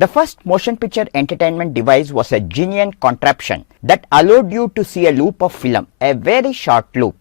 The first motion picture entertainment device was a genuine contraption that allowed you to see a loop of film, a very short loop.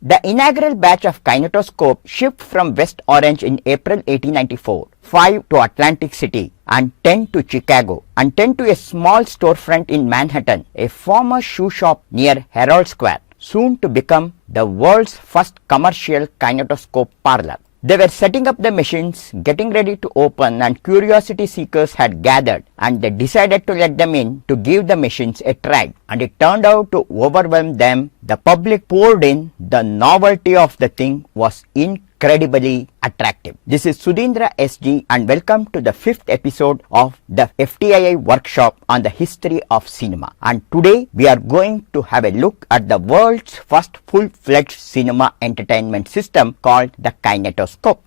The inaugural batch of Kinetoscope shipped from West Orange in April 1894, 5 to Atlantic City and 10 to Chicago and 10 to a small storefront in Manhattan, a former shoe shop near Herald Square, soon to become the world's first commercial kinetoscope parlor. They were setting up the machines, getting ready to open, and curiosity seekers had gathered, and they decided to let them in to give the machines a try. And it turned out to overwhelm them. The public poured in. The novelty of the thing was incredibly attractive. This is Sudhindra SG and welcome to the 5th episode of the FTII workshop on the history of cinema. And today we are going to have a look at the world's first full-fledged cinema entertainment system called the Kinetoscope.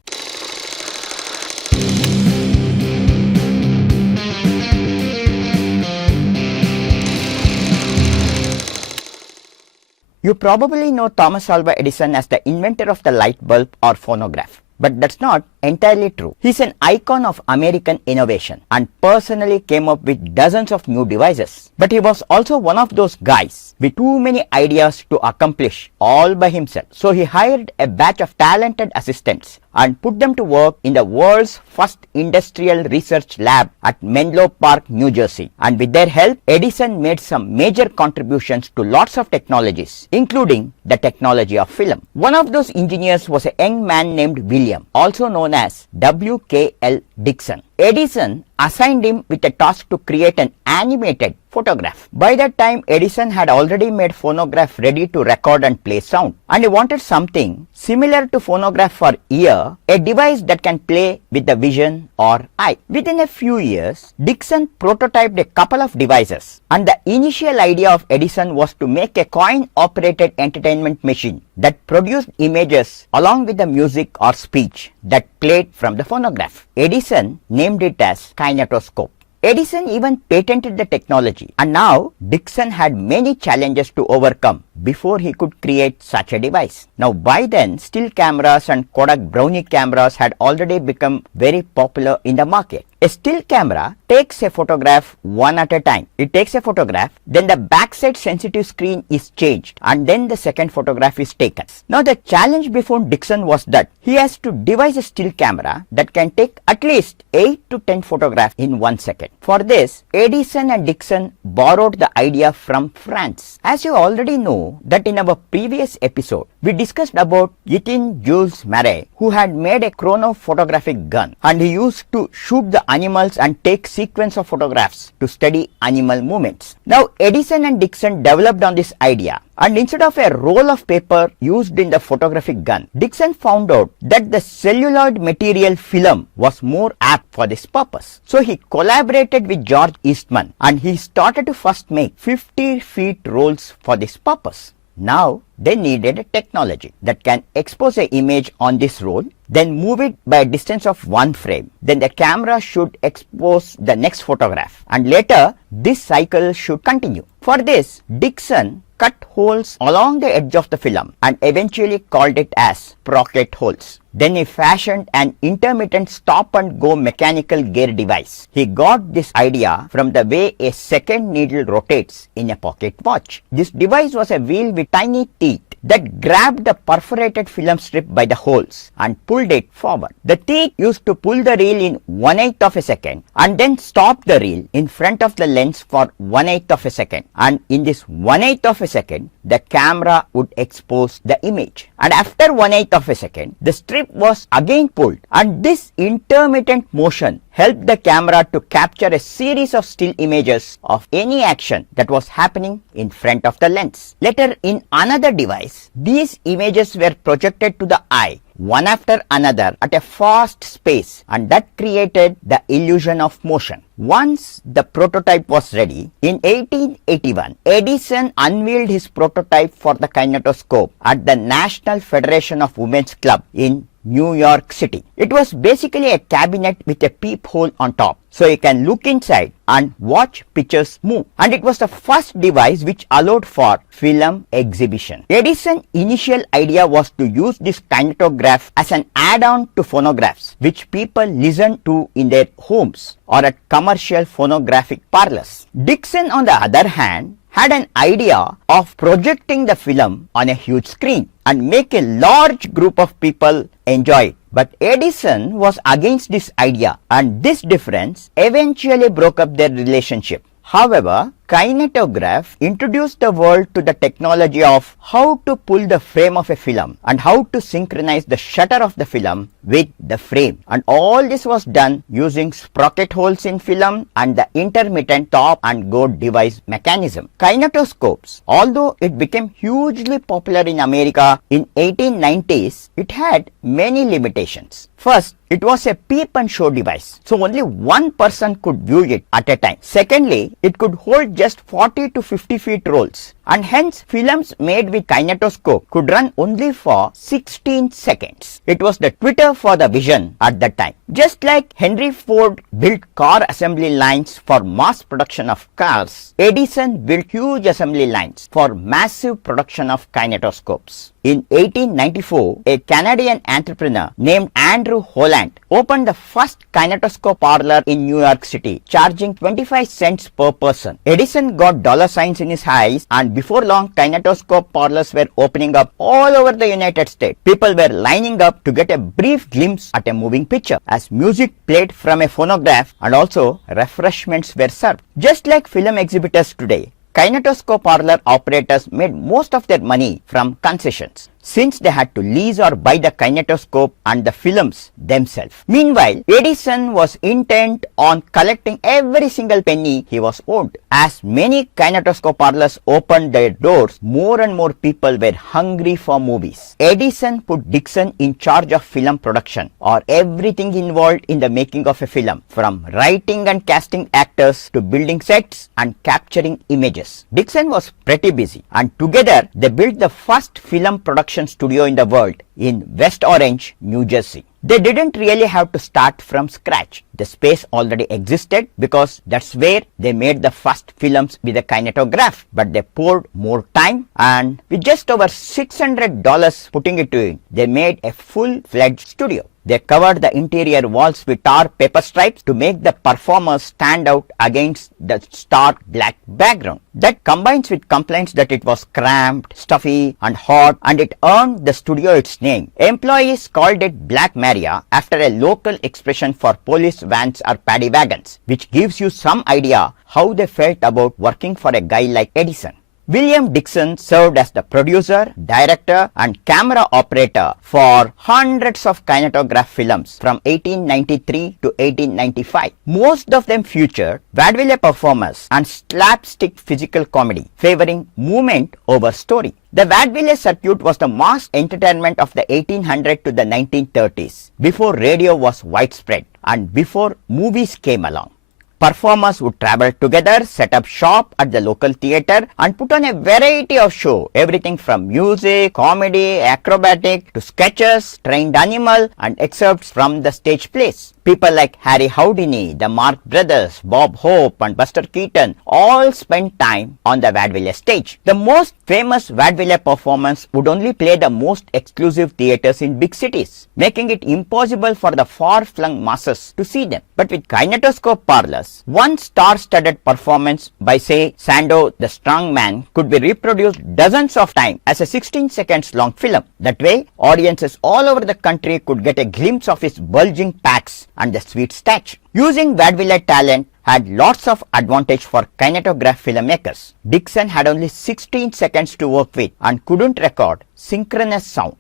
You probably know Thomas Alva Edison as the inventor of the light bulb or phonograph. But that's not entirely true. He's an icon of American innovation and personally came up with dozens of new devices. But he was also one of those guys with too many ideas to accomplish all by himself. So he hired a batch of talented assistants and put them to work in the world's first industrial research lab at Menlo Park, New Jersey. And with their help, Edison made some major contributions to lots of technologies, including the technology of film. One of those engineers was a young man named William, also known as W.K.L. Dickson. Edison assigned him with a task to create an animated photograph. By that time, Edison had already made phonograph ready to record and play sound, and he wanted something similar to phonograph for ear, a device that can play with the vision or eye. Within a few years, Dickson prototyped a couple of devices, and the initial idea of Edison was to make a coin-operated entertainment machine that produced images along with the music or speech that played from the phonograph. Edison named it as Kinetoscope. Edison even patented the technology, and now Dickson had many challenges to overcome before he could create such a device. Now by then, still cameras and Kodak Brownie cameras had already become very popular in the market. A still camera takes a photograph one at a time. It takes a photograph, then the backside sensitive screen is changed, and then the second photograph is taken. Now the challenge before Dickson was that he has to devise a still camera that can take at least 8 to 10 photographs in 1 second. For this, Edison and Dickson borrowed the idea from France. As you already know that in our previous episode, we discussed about Etienne Jules Marais, who had made a chronophotographic gun, and he used to shoot the animals and take sequence of photographs to study animal movements. Now Edison and Dickson developed on this idea, and instead of a roll of paper used in the photographic gun, Dickson found out that the celluloid material film was more apt for this purpose. So he collaborated with George Eastman, and he started to first make 50 feet rolls for this purpose. Now they needed a technology that can expose an image on this roll, then move it by a distance of 1 frame. Then the camera should expose the next photograph, and later this cycle should continue. For this, Dickson cut holes along the edge of the film and eventually called it as sprocket holes. Then he fashioned an intermittent stop-and-go mechanical gear device. He got this idea from the way a second needle rotates in a pocket watch. This device was a wheel with tiny teeth that grabbed the perforated film strip by the holes and pulled it forward. The teeth used to pull the reel in 1/8 of a second and then stop the reel in front of the lens for 1/8 of a second. And in this 1/8 of a second, the camera would expose the image. And after 1/8 of a second, the strip was again pulled, and this intermittent motion helped the camera to capture a series of still images of any action that was happening in front of the lens. Later, in another device, these images were projected to the eye one after another at a fast pace, and that created the illusion of motion. Once the prototype was ready, in 1881, Edison unveiled his prototype for the kinetoscope at the National Federation of Women's Club in New York City. It was basically a cabinet with a peephole on top, so you can look inside and watch pictures move. And it was the first device which allowed for film exhibition. Edison's initial idea was to use this kinetograph as an add-on to phonographs, which people listened to in their homes or at commercial phonographic parlors. Dickson, on the other hand, had an idea of projecting the film on a huge screen and make a large group of people enjoy it. But Edison was against this idea, and this difference eventually broke up their relationship. However, kinetograph introduced the world to the technology of how to pull the frame of a film and how to synchronize the shutter of the film with the frame. And all this was done using sprocket holes in film and the intermittent stop and go device mechanism. Kinetoscopes, although it became hugely popular in America in 1890s, it had many limitations. First, it was a peep and show device, so only one person could view it at a time. Secondly, it could hold just 40 to 50 feet rolls, and hence films made with kinetoscope could run only for 16 seconds. It was the Twitter for the vision at that time. Just like Henry Ford built car assembly lines for mass production of cars, Edison built huge assembly lines for massive production of kinetoscopes. In 1894, a Canadian entrepreneur named Andrew Holland opened the first kinetoscope parlor in New York City, charging 25 cents per person. Edison got dollar signs in his eyes, and before long, kinetoscope parlors were opening up all over the United States. People were lining up to get a brief glimpse at a moving picture, as music played from a phonograph and also refreshments were served. Just like film exhibitors today, kinetoscope parlor operators made most of their money from concessions, since they had to lease or buy the kinetoscope and the films themselves. Meanwhile, Edison was intent on collecting every single penny he was owed. As many kinetoscope parlors opened their doors, more and more people were hungry for movies. Edison put Dickson in charge of film production, or everything involved in the making of a film, from writing and casting actors to building sets and capturing images. Dickson was pretty busy, and together they built the first film production studio in the world in West Orange, New Jersey. They didn't really have to start from scratch. The space already existed because that's where they made the first films with a kinetograph. But they poured more time, and with just over $600 putting it to it, they made a full-fledged studio. They covered the interior walls with tar paper stripes to make the performers stand out against the stark black background. That combines with complaints that it was cramped, stuffy and hot, and it earned the studio its name. Employees called it Black Maria after a local expression for police vans or paddy wagons, which gives you some idea how they felt about working for a guy like Edison. William Dickson served as the producer, director and camera operator for hundreds of kinetograph films from 1893 to 1895. Most of them featured vaudeville performers and slapstick physical comedy, favoring movement over story. The vaudeville circuit was the mass entertainment of the 1800s to the 1930s, before radio was widespread and before movies came along. Performers would travel together, set up shop at the local theater and put on a variety of show, everything from music, comedy, acrobatic to sketches, trained animal and excerpts from the stage plays. People like Harry Houdini, the Marx Brothers, Bob Hope and Buster Keaton all spent time on the vaudeville stage. The most famous vaudeville performance would only play the most exclusive theaters in big cities, making it impossible for the far-flung masses to see them. But with kinetoscope parlors, one star-studded performance by, say, Sandow the Strong Man could be reproduced dozens of times as a 16 seconds long film. That way, audiences all over the country could get a glimpse of his bulging pecs and the sweet stature. Using vaudeville talent had lots of advantage for kinetograph filmmakers. Dickson had only 16 seconds to work with and couldn't record synchronous sound,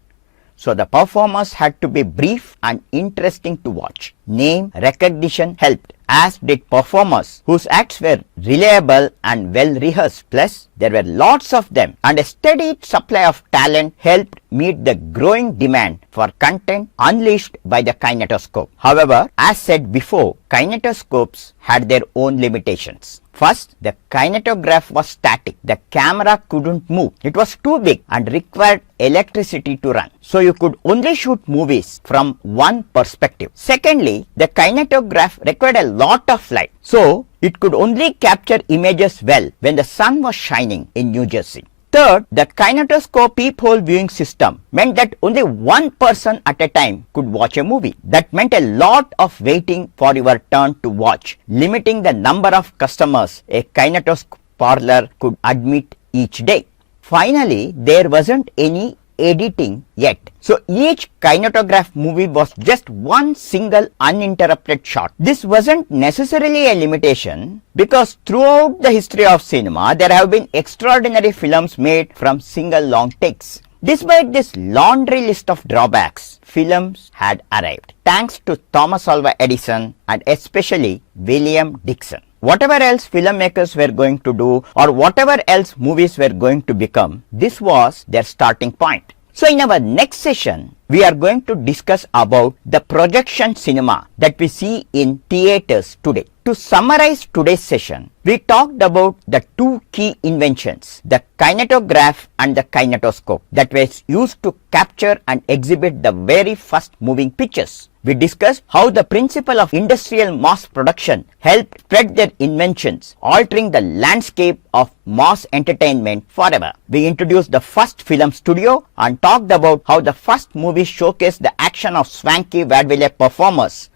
so the performers had to be brief and interesting to watch. name recognition helped, as did performers whose acts were reliable and well rehearsed. Plus, there were lots of them, and a steady supply of talent helped meet the growing demand for content unleashed by the kinetoscope. However, as said before, kinetoscopes had their own limitations. First, the kinetograph was static. The camera couldn't move. It was too big and required electricity to run. So you could only shoot movies from one perspective. Secondly, the kinetograph required a lot of light. So it could only capture images well when the sun was shining in New Jersey. Third, the kinetoscope peephole viewing system meant that only one person at a time could watch a movie. That meant a lot of waiting for your turn to watch, limiting the number of customers a kinetoscope parlor could admit each day. Finally, there wasn't any editing yet. So each kinetograph movie was just one single uninterrupted shot. This wasn't necessarily a limitation because throughout the history of cinema, there have been extraordinary films made from single long takes. Despite this laundry list of drawbacks, films had arrived thanks to Thomas Alva Edison and especially William Dickson. Whatever else filmmakers were going to do or whatever else movies were going to become, this was their starting point. So in our next session, we are going to discuss about the projection cinema that we see in theaters today. To summarize today's session, we talked about the two key inventions, the kinetograph and the kinetoscope, that was used to capture and exhibit the very first moving pictures. We discussed how the principle of industrial mass production helped spread their inventions, altering the landscape of mass entertainment forever. We introduced the first film studio and talked about how the first movies showcased the action of swanky vaudeville performers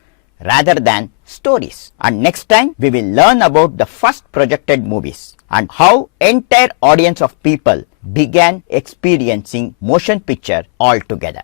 rather than stories. And next time we will learn about the first projected movies and how entire audience of people began experiencing motion picture altogether.